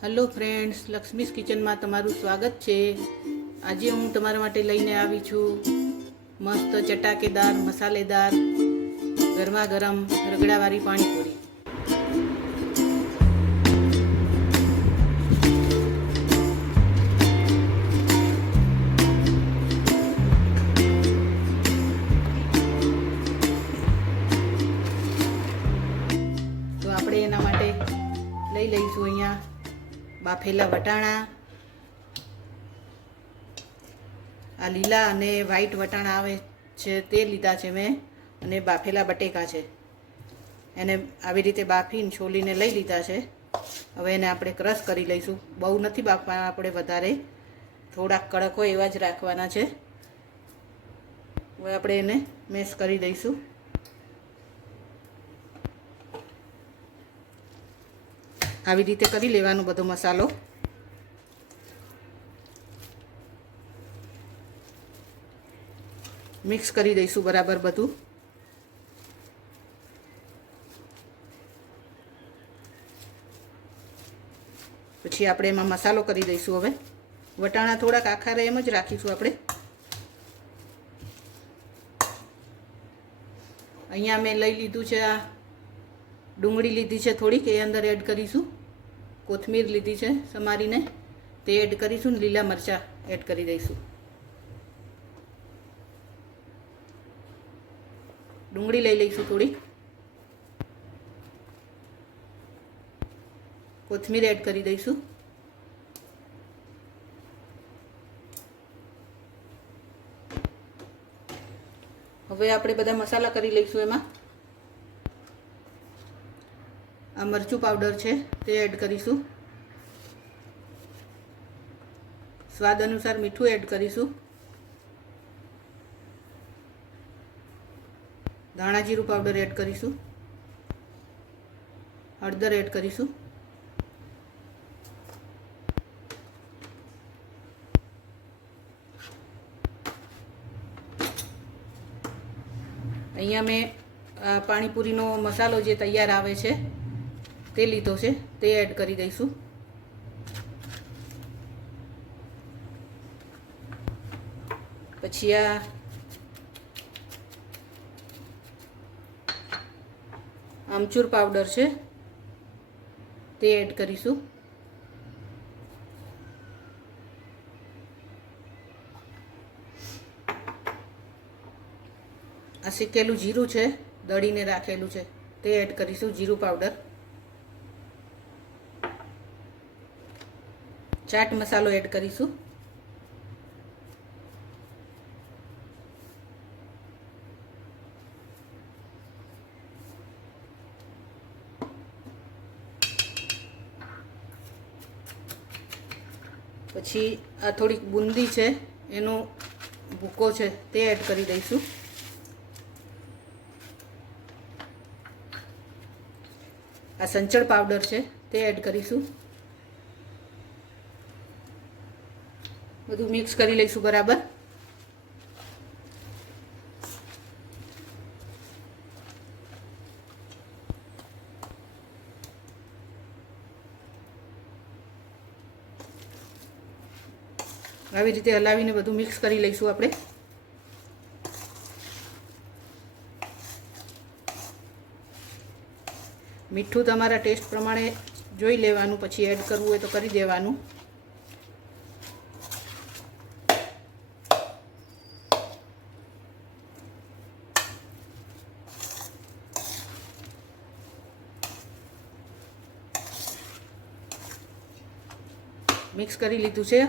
Hello friends, Laxmi's કિચનમાં તમારું સ્વાગત છે। આજે હું તમારા માટે લઈને આવી છું મસ્ત ચટાકેદાર મસાલેદાર ગરમા ગરમ રગડાવાળી પાણીપુરી। તો આપણે એના માટે લઈ લઈશું અહીંયા બાફેલા વટાણા, આ લીલા અને વ્હાઈટ વટાણા આવે છે તે લીધા છે મેં, અને બાફેલા બટેકા છે, એને આવી રીતે બાફીને છોલીને લઈ લીધા છે। હવે એને આપણે ક્રશ કરી લઈશું। બહુ નથી બાફવાના આપણે, વધારે થોડાક કડક હોય એવા જ રાખવાના છે। હવે આપણે એને મેશ કરી દઈશું। આવી રીતે કરી લેવાનો બધો મસાલો। મિક્સ કરી દઈશું બરાબર બધું। પછી આપણે એમાં મસાલો કરી દઈશું। હવે વટાણા થોડાક આખા રહે એમ જ રાખીશું આપણે। અહીંયા મેં લઈ લીધું છે, આ ડુંગળી લીધી છે થોડીક, એ અંદર એડ કરીશું। કોથમીર લીધી છે સમારીને, તે એડ કરીશું ને લીલા મરચાં એડ કરી દઈશું। ડુંગળી લઈ લઈશું થોડી, કોથમીર એડ કરી દઈશું। હવે આપણે બધા મસાલા કરી લઈશું એમાં। આ મરચું પાવડર છે તે એડ કરીશું, સ્વાદ અનુસાર મીઠું એડ કરીશું, ધાણા જીરું પાવડર એડ કરીશું, હળદર એડ કરીશું, અહીંયા મેં પાણીપુરીનો મસાલો જે તૈયાર આવે છે તે લીધો છે, તે એડ કરી દઈશું। પછી આ આમચૂર પાવડર છે તે એડ કરીશું। આ શેકેલું જીરું છે, દળીને રાખેલું છે, તે એડ કરીશું, જીરું પાવડર। ચાટ મસાલો એડ કરીશું, પછી આ થોડીક બુંદી છે એનો ભૂકો છે તે એડ કરી દઈશું। આ સંચળ પાવડર છે તે એડ કરીશું। બધું મિક્સ કરી લઈશું બરાબર। આવી રીતે હલાવીને બધું મિક્સ કરી લઈશું આપણે। મીઠું તમારા ટેસ્ટ પ્રમાણે જોઈ લેવાનું, પછી એડ કરવું હોય તો કરી દેવાનું। મિક્સ કરી લીધું છે।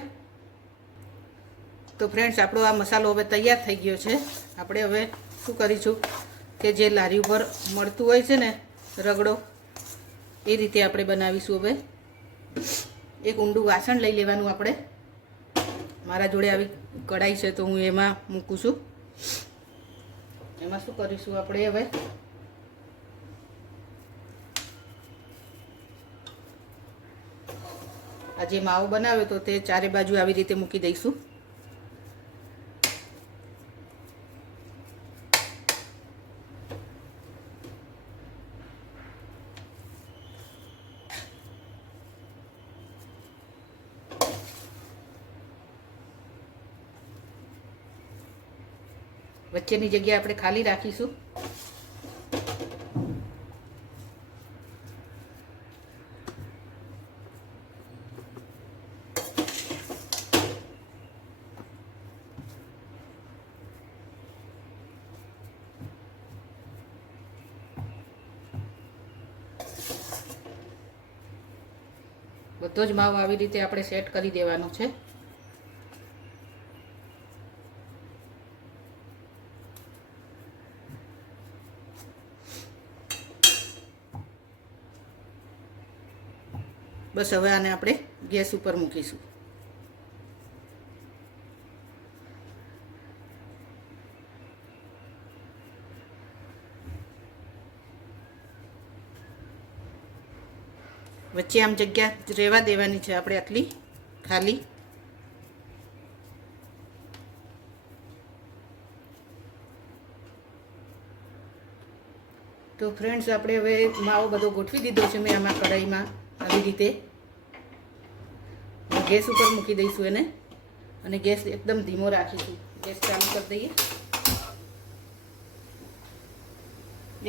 તો ફ્રેન્ડ્સ, આપણો આ મસાલો હવે તૈયાર થઈ ગયો છે। આપણે હવે શું કરીશું કે જે લારી ઉપર મળતું હોય છે ને રગડો, એ રીતે આપણે બનાવીશું। હવે એક ઊંડું વાસણ લઈ લેવાનું આપણે। મારા જોડે આવી કઢાઈ છે તો હું એમાં મૂકું છું। એમાં શું કરીશું આપણે હવે આ જે માવો બનાવ્યો તો તે ચારે બાજુ આવી રીતે મૂકી દઈશું। વચ્ચેની જગ્યા આપણે ખાલી રાખીશું. બધો જ માવો આવી રીતે આપણે સેટ કરી દેવાનો છે. બસ હવે આને આપણે ગેસ ઉપર મૂકીશું. વચ્ચે આમ જગ્યા રહેવા દેવાની છે આપણે આટલી ખાલી. તો ફ્રેન્ડ્સ, આપણે હવે માવો બધો ગોઠવી દીધો છે મેં આમાં કઢાઈમાં આવી રીતે. ગેસ ઉપર મૂકી દઈશું એને અને ગેસ એકદમ ધીમો રાખીશું. ગેસ ચાલુ કરી દઈએ.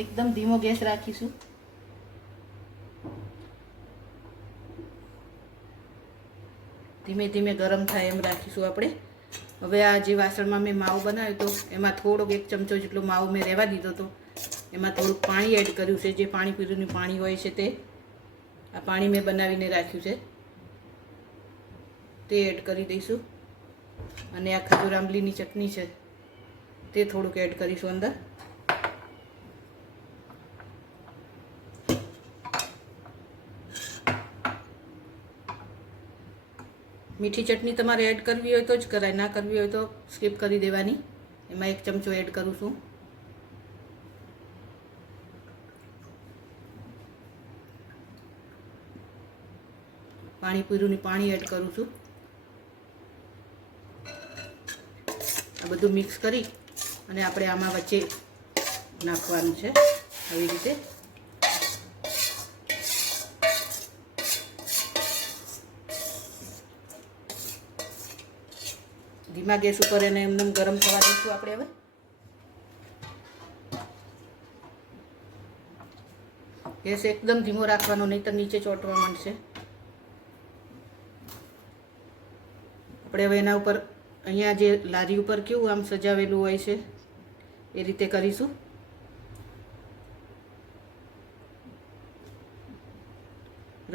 એકદમ ધીમો ગેસ રાખીશું. ધીમે ધીમે ગરમ થાય એમ રાખીશું આપણે. હવે આ જે વાસણમાં મેં માવો બનાવ્યો હતો એમાં થોડોક 1 ચમચો જેટલો માવો મેં રહેવા દીધો હતો. એમાં થોડુંક પાણી એડ કર્યું છે. જે પાણીપુરીનું પાણી હોય છે તે આ પાણી મેં બનાવીને રાખ્યું છે તે એડ કરી દઈશું. અને આ ખજૂર આંબલીની ચટણી છે તે થોડુંક એડ કરીશું અંદર. મીઠી ચટણી તમારે એડ કરવી હોય તો જ કરાય, ના કરવી હોય તો સ્કીપ કરી દેવાની. એમાં 1 ચમચો એડ કરું છું. પાણીપુરીનું પાણી એડ કરું છું. આ બધું મિક્સ કરી અને આપણે આમાં વચ્ચે નાખવાનું છે આવી રીતે. ધીમા ગેસ ઉપર એને એમને ગરમ થવા દઈશું આપણે. હવે ગેસ એકદમ ધીમો રાખવાનો, નહીં તો નીચે ચોંટવા માંડશે. આપણે હવે એના ઉપર અહીંયા જે લારી ઉપર કેવું આમ સજાવેલું હોય છે એ રીતે કરીશું.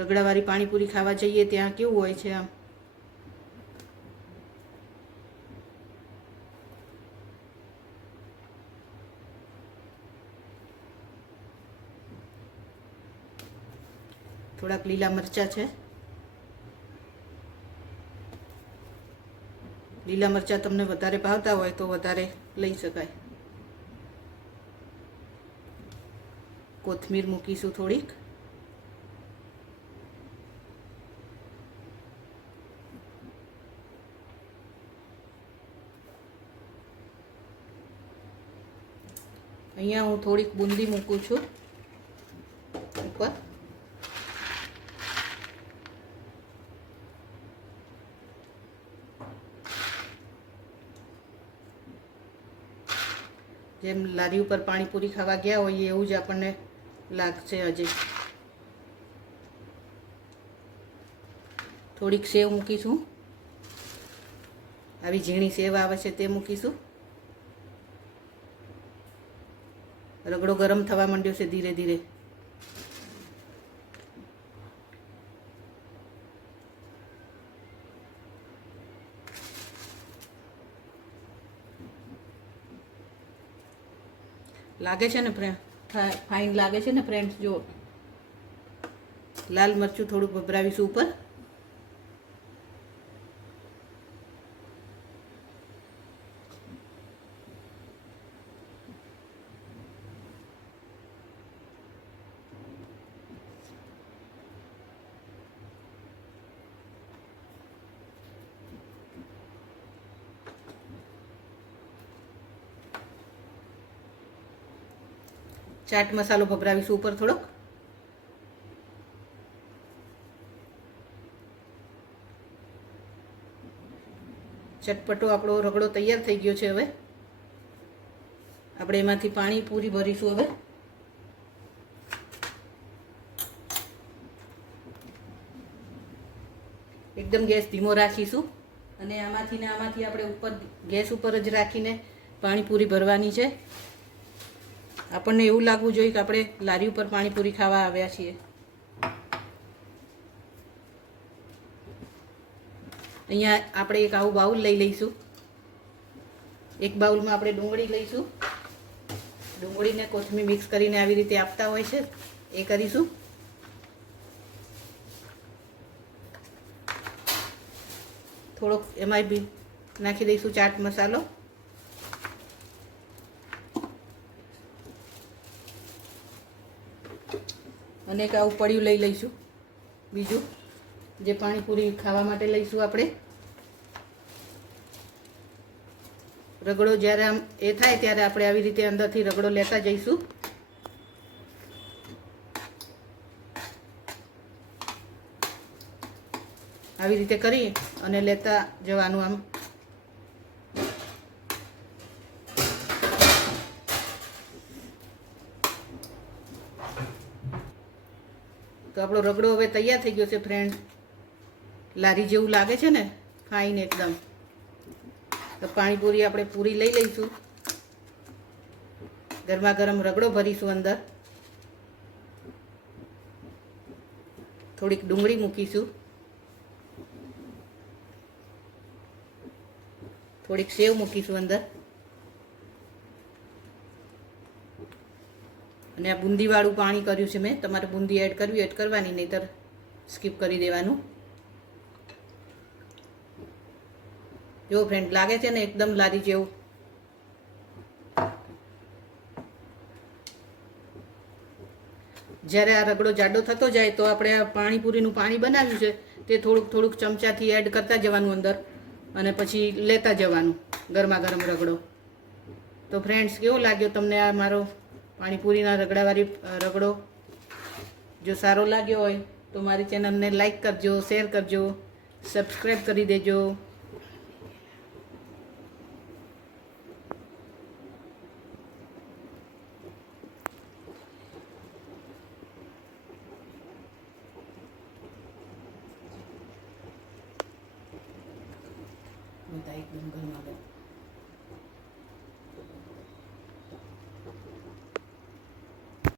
રગડાવાળી પાણીપુરી ખાવા જઈએ ત્યાં કેવું હોય છે આમ. થોડાક લીલા મરચાં છે. લીલા મરચાં તમને વધારે ભાવતા હોય તો વધારે લઈ શકાય. કોથમીર મૂકીશું થોડીક. અહીંયા હું થોડીક બુંદી મૂકું છું ઉપર. જેમ લારી ઉપર પાણીપુરી ખાવા ગયા હોઈએ એવું જ આપણને લાગશે. હજી થોડીક સેવ મૂકીશું. આવી ઝીણી સેવ આવે છે તે મૂકીશું. રગડો ગરમ થવા માંડ્યો છે ધીરે ધીરે. લાગે છે ને ફાઇન લાગે છે ને ફ્રેન્ડ્સ. જો લાલ મરચું થોડુંક ભભરાવીશું ઉપર. ચાટ મસાલો ભભરાવીશું ઉપર થોડોક. ચટપટો આપણો રગડો તૈયાર થઈ ગયો છે. હવે આપણે એમાંથી પાણીપુરી ભરીશું હવે. એકદમ ગેસ ધીમો રાખીશું અને આમાંથી ને આમાંથી આપણે ઉપર ગેસ ઉપર જ રાખીને પાણીપુરી ભરવાની છે. આપણને એવું લાગવું જોઈએ કે આપણે લારી ઉપર પાણીપુરી ખાવા આવ્યા છીએ. અહીંયા આપણે એક આવું બાઉલ લઈ લઈશું. એક બાઉલમાં આપણે ડુંગળી લઈશું. ડુંગળીને કોથમીર મિક્સ કરીને આવી રીતે આપતા હોય છે એ કરીશું. થોડોક એમાં બી નાખી દઈશું ચાટ મસાલો. અને એક આવું પડ્યું લઈ લઈશું બીજું, જે પાણીપુરી ખાવા માટે લઈશું આપણે. રગડો જ્યારે આમ એ થાય ત્યારે આપણે આવી રીતે અંદરથી રગડો લેતા જઈશું. આવી રીતે કરી અને લેતા જવાનું આમ. તો આપણો રગડો હવે તૈયાર થઈ ગયો છે ફ્રેન્ડ. લારી જેવું લાગે છે ને, ફાઈન એકદમ. તો પાણીપુરી આપણે પૂરી લઈ લઈશું. ગરમા ગરમ રગડો ભરીશું અંદર. થોડીક ડુંગળી મૂકીશું. થોડીક સેવ મૂકીશું અંદર. અને આ બુંદીવાળું પાણી કર્યું છે મેં. તમારે બુંદી એડ કરવી એડ કરવાની, નહીંતર સ્કીપ કરી દેવાનું. જો ફ્રેન્ડ, લાગે છે ને એકદમ લારી જેવું. જ્યારે આ રગડો જાડો થતો જાય તો આપણે આ પાણીપુરીનું પાણી બનાવ્યું છે તે થોડુંક થોડુંક ચમચાથી એડ કરતા જવાનું અંદર, અને પછી લેતા જવાનું ગરમા ગરમ રગડો. તો ફ્રેન્ડ્સ, કેવો લાગ્યો તમને આ મારો પાણીપુરીના રગડાવાળી રગડો? જો સારો લાગ્યો હોય તો મારી ચેનલને લાઈક કરજો, શેર કરજો, સબસ્ક્રાઈબ કરી દેજો. એકદમ ગરમા ગરમ.